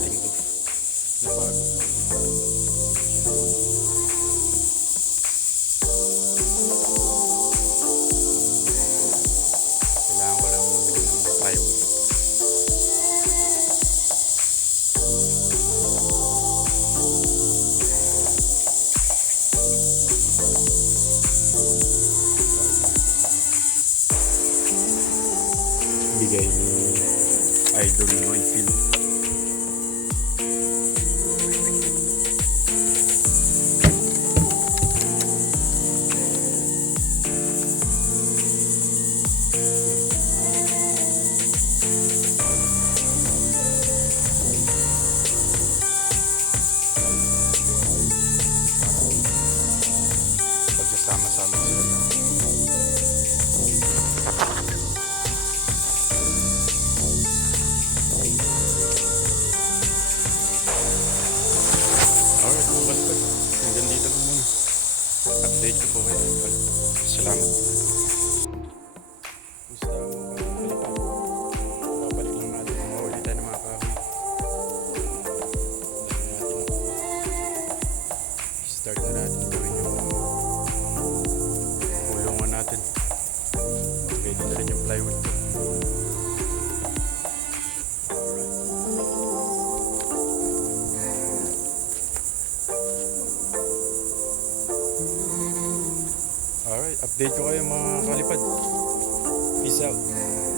natin to na bago kailangan ko lang bumili ng plywood bigay ni Idol Noy Film Pagsasama-sama sila na. Alright, mga kalipad. Hanggang dito lang muna. Update ko po kayo. Salamat. Na rin yung plywood. Alright. Alright, update ko kayo mga kalipad. Peace out.